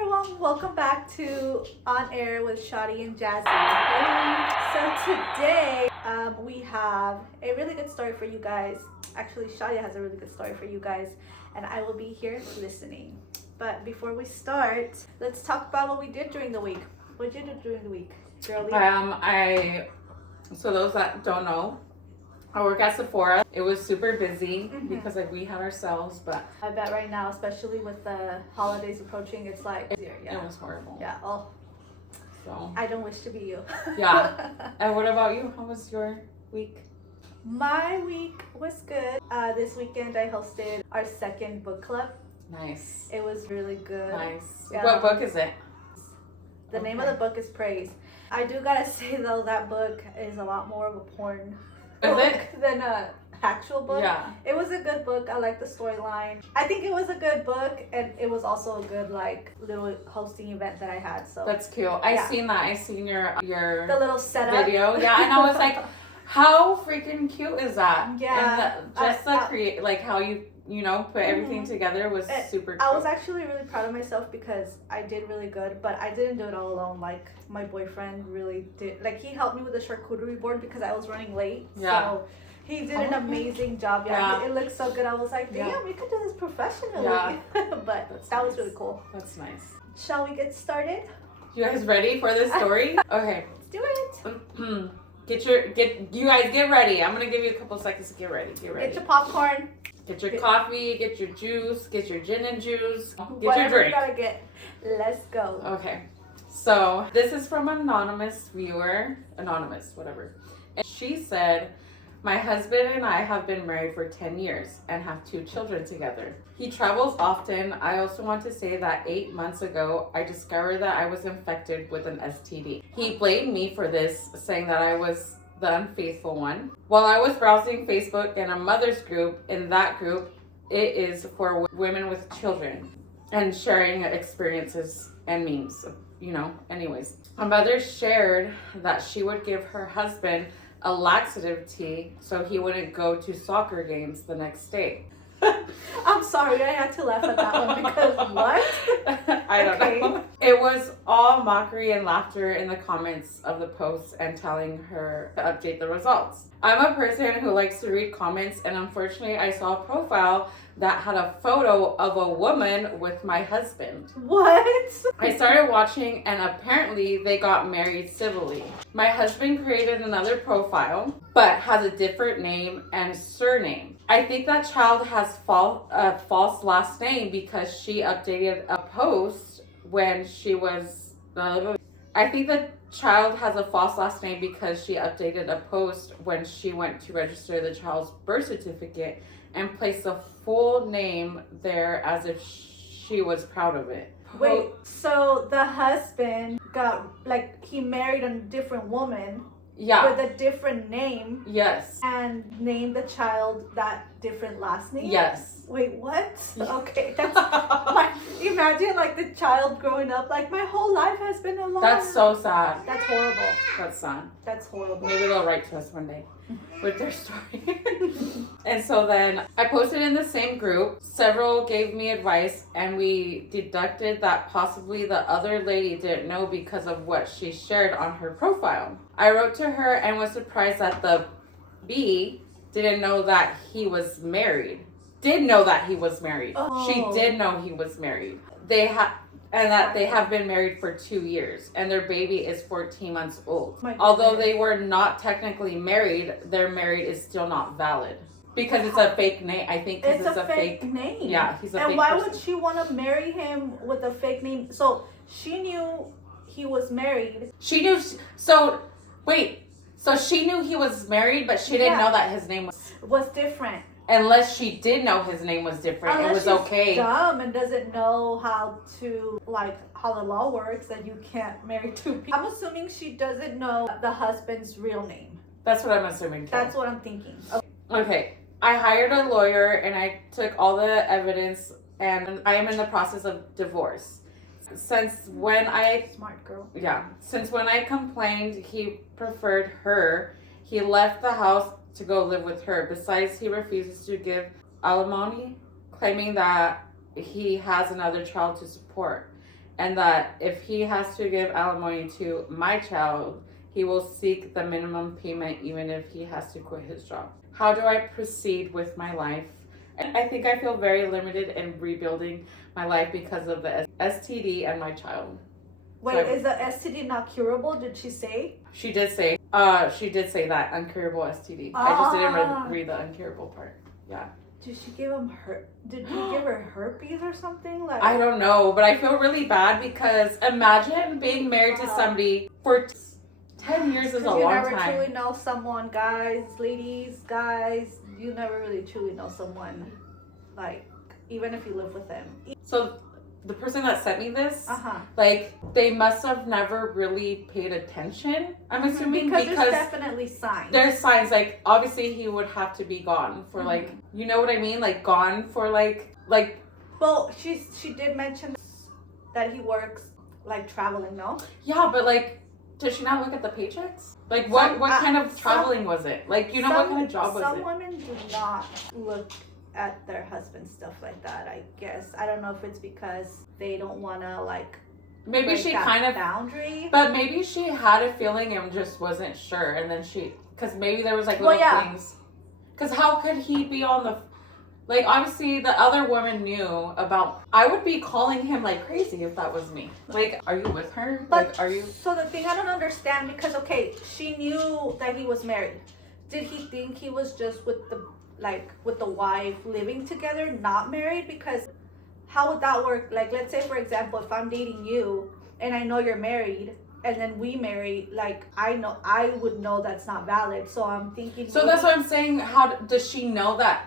everyone, welcome back to On Air with Shadi and Jazzy. Hey. So today we have a really good story for you guys. Actually, Shadi has a really good story for you guys, and I will be here listening. But before we start, let's talk about what we did during the week. What did you do during the week, girlie? So those that don't know, I work at Sephora. It was super busy because we had our sales, but I bet right now, especially with the holidays approaching, it's like it was horrible. Yeah. Oh. So I don't wish to be you. Yeah. And what about you? How was your week? My week was good. This weekend I hosted our second book club. Nice. It was really good. Nice. What book is it? The name of the book is Praise. I do gotta say though, that book is a lot more of a porn book than a actual book. Yeah. It was a good book. I like the storyline. I think it was a good book, and it was also a good like little hosting event that I had. So that's cute. I seen that. I seen your the little setup video. Yeah, and I was like, how freaking cute is that? Yeah. And create like how you know, put everything together was super cool. I was actually really proud of myself because I did really good, but I didn't do it all alone. Like, my boyfriend really did. Like, he helped me with the charcuterie board because I was running late. Yeah. So, he did an amazing job. Yeah. It looked so good. I was like, damn, we could do this professionally. Yeah. But that was really cool. That's nice. Shall we get started? You guys ready for this story? Okay. Let's do it. You guys get ready. I'm going to give you a couple seconds to get ready. Get ready. Get your popcorn. Get your coffee, get your juice, get your gin and juice, get Whatever your drink. you gotta get. Let's go. Okay. So this is from an anonymous viewer. Anonymous, whatever. And she said, my husband and I have been married for 10 years and have 2 children together. He travels often. I also want to say that 8 months ago, I discovered that I was infected with an STD. He blamed me for this, saying that I was the unfaithful one. While I was browsing Facebook and a mother's group, in that group, it is for women with children and sharing experiences and memes, you know, anyways. A mother shared that she would give her husband a laxative tea so he wouldn't go to soccer games the next day. I'm sorry, I had to laugh at that one because what? I don't know. It was all mockery and laughter in the comments of the post and telling her to update the results. I'm a person who likes to read comments, and unfortunately I saw a profile that had a photo of a woman with my husband. What? I started watching, and apparently they got married civilly. My husband created another profile, but has a different name and surname. I think that child has a false last name because she updated a post when she was... I think the child has a false last name because she updated a post when she went to register the child's birth certificate and placed the full name there as if she was proud of it. Wait, so the husband he married a different woman with a different name? Yes. And named the child that different last name? Yes. Wait, what? Okay, that's imagine the child growing up my whole life has been alone. That's so sad. That's horrible. That's sad. That's horrible. Maybe they'll write to us one day with their story. And so then I posted in the same group. Several gave me advice, and we deducted that possibly the other lady didn't know because of what she shared on her profile. I wrote to her and was surprised that the B didn't know that he was married. Did know that he was married. Oh. She did know he was married. They have been married for 2 years, and their baby is 14 months old. Although they were not technically married, their marriage is still not valid because it's a fake name. I think it's a fake name. Yeah, he's a fake person. And why would she want to marry him with a fake name? So she knew he was married. She knew. So she knew he was married, but she didn't know that his name was different. Unless she did know his name was different, it was okay. Dumb and doesn't know how the law works, that you can't marry 2 people. I'm assuming she doesn't know the husband's real name. That's what I'm assuming too. That's what I'm thinking. Okay. I hired a lawyer and I took all the evidence, and I am in the process of divorce. Since when I complained he preferred her, he left the house to go live with her. Besides, he refuses to give alimony, claiming that he has another child to support. and that if he has to give alimony to my child, he will seek the minimum payment even if he has to quit his job. How do I proceed with my life? And I think I feel very limited in rebuilding my life because of the STD and my child. Wait, So is the STD not curable? Did she say? She did say that uncurable STD. I just didn't read the uncurable part. Yeah. Did she give him Did he give her herpes or something? Like I don't know, but I feel really bad because imagine being married to somebody for 10 years is a long time. You never truly know someone, guys, ladies, guys. You never really truly know someone, like, even if you live with them. So the person that sent me this, like, they must have never really paid attention, I'm assuming, because there's definitely signs. There's signs, like, obviously he would have to be gone for, like, you know what I mean? Like, gone for, like... Well, she did mention that he works, like, traveling, no? Yeah, but, like, does she not look at the paychecks? Like, what kind of traveling was it? Like, you know, what kind of job was it? Some women do not look at their husband's stuff like that, I guess. I don't know if it's because they don't want to, like, maybe she kind of boundary. But maybe she had a feeling and just wasn't sure. And then because maybe there was, like, little things. Because how could he be on the... Like, obviously, the other woman knew about... I would be calling him like crazy if that was me. Like, are you with her? But, like, are you... So the thing I don't understand, because, okay, she knew that he was married. Did he think he was just with the wife living together, not married? Because how would that work? Like, let's say, for example, if I'm dating you and I know you're married... and then we marry, like, I would know that's not valid. So I'm thinking... So that's what I'm saying. How does she know that?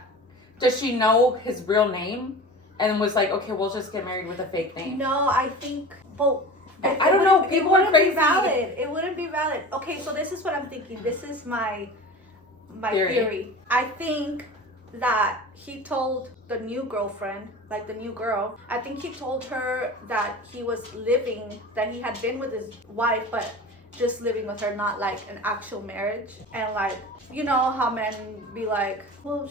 Does she know his real name? And was like, okay, we'll just get married with a fake name. No, I think... Well, I don't know. People are crazy. It wouldn't be valid. Okay, so this is what I'm thinking. This is my theory. I think that he told the new girlfriend, like the new girl, I think he told her that he was living, that he had been with his wife, but just living with her, not like an actual marriage. And like, you know how men be like, well,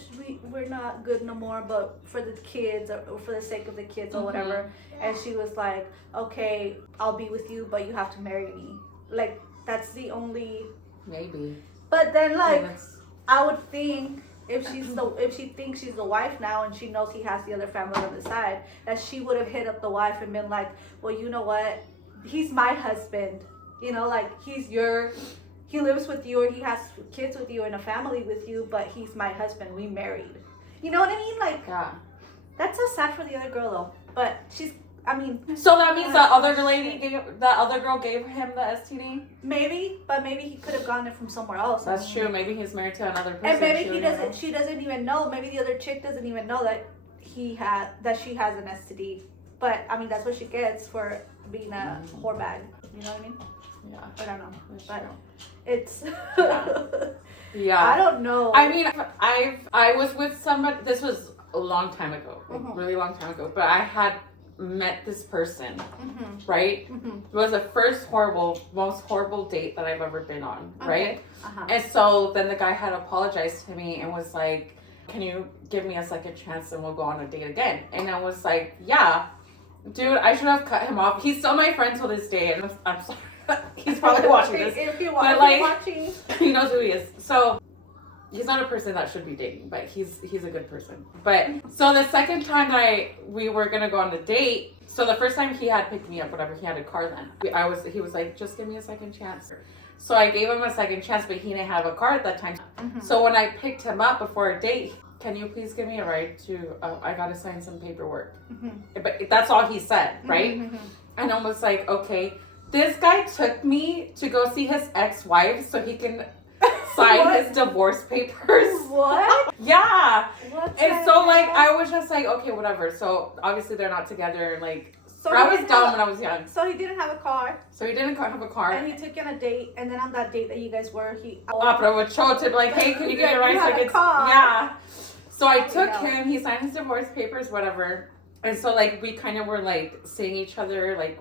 we're not good no more, but for the kids or for the sake of the kids or whatever. And she was like, okay, I'll be with you, but you have to marry me. Like, that's the only... Maybe. But then, like, I would think if she thinks she's the wife now and she knows he has the other family on the side, that she would have hit up the wife and been like, well, you know what? He's my husband. You know, like, he lives with you, or he has kids with you and a family with you, but he's my husband. We married. You know what I mean? Like, yeah. That's so sad for the other girl, though. But so that means that other girl gave him the STD? Maybe, but maybe he could have gotten it from somewhere else. That's true. Maybe he's married to another person. And maybe she doesn't even know. Maybe the other chick doesn't even know that she has an STD. But, I mean, that's what she gets for being a whore bag. You know what I mean? Yeah. I don't know. That's but true. It's... Yeah. I don't know. I mean, I was with somebody, this was a long time ago, really long time ago, but I had met this person, right? It was the most horrible date that I've ever been on, right? And so then the guy had apologized to me and was like, can you give me a second chance and we'll go on a date again? And I was like, yeah. Dude, I should have cut him off. He's still my friend till this day, and I'm sorry. He's probably watching this. If you're watching, he knows who he is. So he's not a person that should be dating, but he's a good person. But so the second time we were gonna go on the date, so the first time he had picked me up, whatever, he had a car then. He was like, just give me a second chance. So I gave him a second chance, but he didn't have a car at that time. So when I picked him up before a date, can you please give me a ride to, I gotta sign some paperwork. But that's all he said, right? And I was like, okay. This guy took me to go see his ex-wife so he can sign his divorce papers. What? Yeah. And so, like, I was just like, okay, whatever. So, obviously, they're not together. Like, so I was dumb when I was young. So, he didn't have a car. And he took you on a date. And then on that date that you guys were, Opera would show to be like, hey, can you get a ride? You had a car. Yeah. So, I took him. He signed his divorce papers, whatever. And so, like, we kind of were, like, seeing each other, like,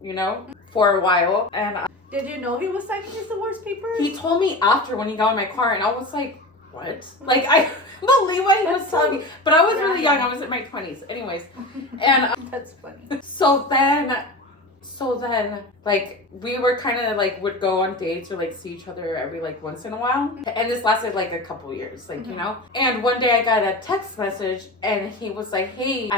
you know, for a while. And did you know he was signing his divorce papers? He told me after when he got in my car, and I was like, what? Like, I believe what he was telling me. But I was really young. I was in my 20s. Anyways. And that's funny. So then So then, like, we were kind of like would go on dates or like see each other every like once in a while. And this lasted like a couple years, like, you know? And one day I got a text message and he was like, hey,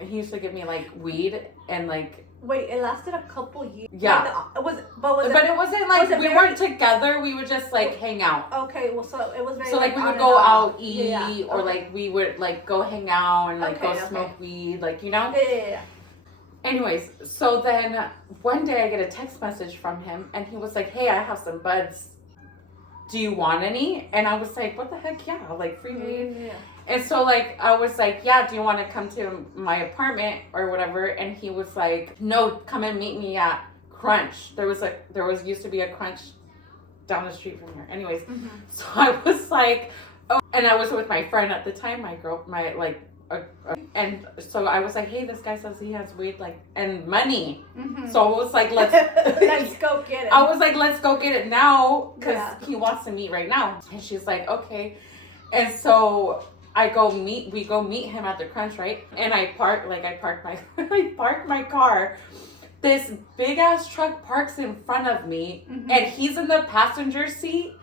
he used to give me like weed and like. Wait, it lasted a couple years? Yeah. But it wasn't like we weren't together. We would just like hang out. Okay, well, so it was very. So like we would go out eat or like we would like go hang out and like go smoke weed, like, you know. Yeah. Anyways, so then one day I get a text message from him and he was like, hey, I have some buds. Do you want any? And I was like, what the heck? Yeah, like free weed. Yeah. And so like I was like, yeah, do you want to come to my apartment or whatever? And he was like, no, come and meet me at Crunch. There was used to be a Crunch down the street from here. Anyways, so I was like, oh, and I was with my friend at the time, and so I was like, hey, this guy says he has weed, like, and money. So I was like, let's go get it. I was like, let's go get it now because he wants to meet right now. And she's like, okay. And so we go meet him at the Crunch, right? And I park my car. This big ass truck parks in front of me, and he's in the passenger seat,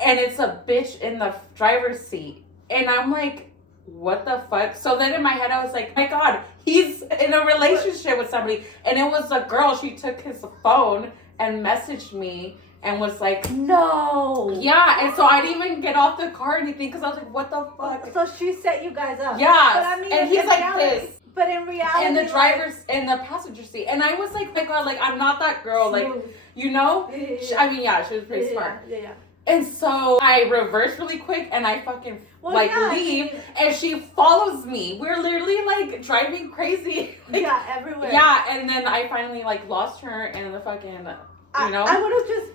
and it's a bitch in the driver's seat. And I'm like, what the fuck? So then in my head I was like, my God, he's in a relationship with somebody. And it was a girl. She took his phone and messaged me and was like, no. Yeah. And so I didn't even get off the car or anything because I was like, what the fuck? So she set you guys up. Yeah. But I mean, and he's like this. But in reality, and the driver's in the passenger seat. And I was like, my God, like, I'm not that girl. Like, you know? I mean, yeah, she was pretty smart. Yeah. And so I reverse really quick and I fucking leave, and she follows me. We're literally like driving crazy. Like, everywhere. Yeah, and then I finally like lost her in the fucking, you know. I would have just,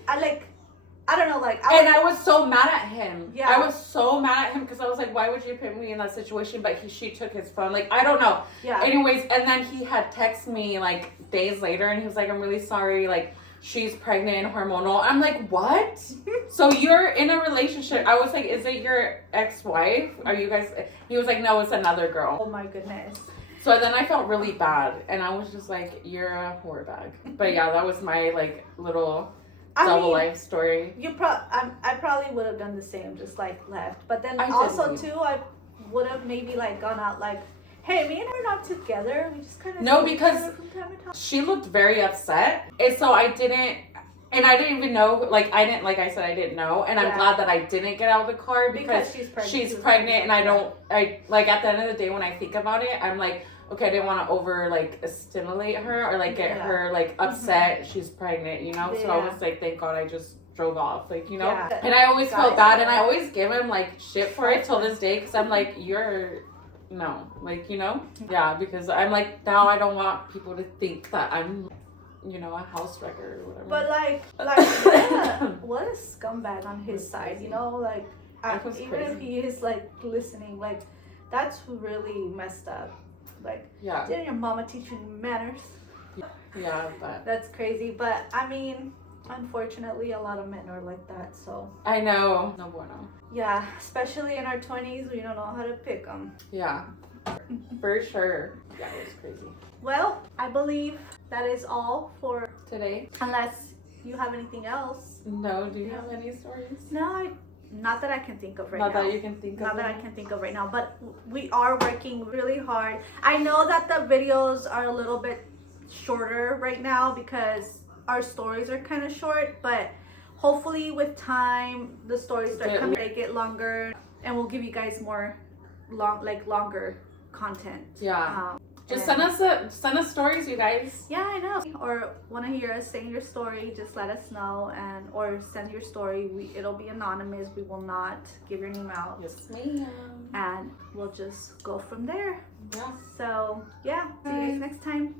I don't know, like. I was so mad at him. Yeah. I was so mad at him because I was like, why would you put me in that situation? But she took his phone. Like, I don't know. Yeah. Anyways, and then he had texted me like days later and he was like, I'm really sorry. Like, she's pregnant and hormonal. I'm like, what? So you're in a relationship. I was like, is it your ex-wife? Are you guys? He was like, no, it's another girl. Oh my goodness. So then I felt really bad. And I was just like, you're a whore bag. But yeah, that was my like little double life story. I probably would have done the same, just like left. But then also too, I would have maybe like gone out like, hey, me and her are not together. We just kind of because she looked very upset, and so I didn't even know. Like I said, I didn't know, and I'm glad that I didn't get out of the car because she's pregnant, and I like at the end of the day when I think about it, I'm like, okay, I didn't want to over like stimulate her or like get her like upset. She's pregnant, you know. So I was like, thank God I just drove off, like, you know. And I always felt bad, and I always give him like shit for it till this day because I'm like, no, like, you know? Yeah, because I'm like, now I don't want people to think that I'm, you know, a house wrecker or whatever. But like what a scumbag on his side, you know? Like, even if he is like listening, like, that's really messed up. Like, didn't your mama teach you manners? Yeah, but that's crazy. But I mean, unfortunately, a lot of men are like that, so. I know. No bueno. Yeah, especially in our 20s, we don't know how to pick them. Yeah, for sure. Yeah, it was crazy. Well, I believe that is all for today. Unless you have anything else. No, do you have any stories? No, not that I can think of right now. Not that you can think of. Not that I can think of right now, but we are working really hard. I know that the videos are a little bit shorter right now because our stories are kind of short, but hopefully with time the stories start coming, they get longer, and we'll give you guys more longer content. Just send us stories, you guys. Yeah, I know. Or want to hear us saying your story, just let us know, or send your story. It'll be anonymous. We will not give your name out. Yes, ma'am. And we'll just go from there. Yeah. So yeah, see you guys next time.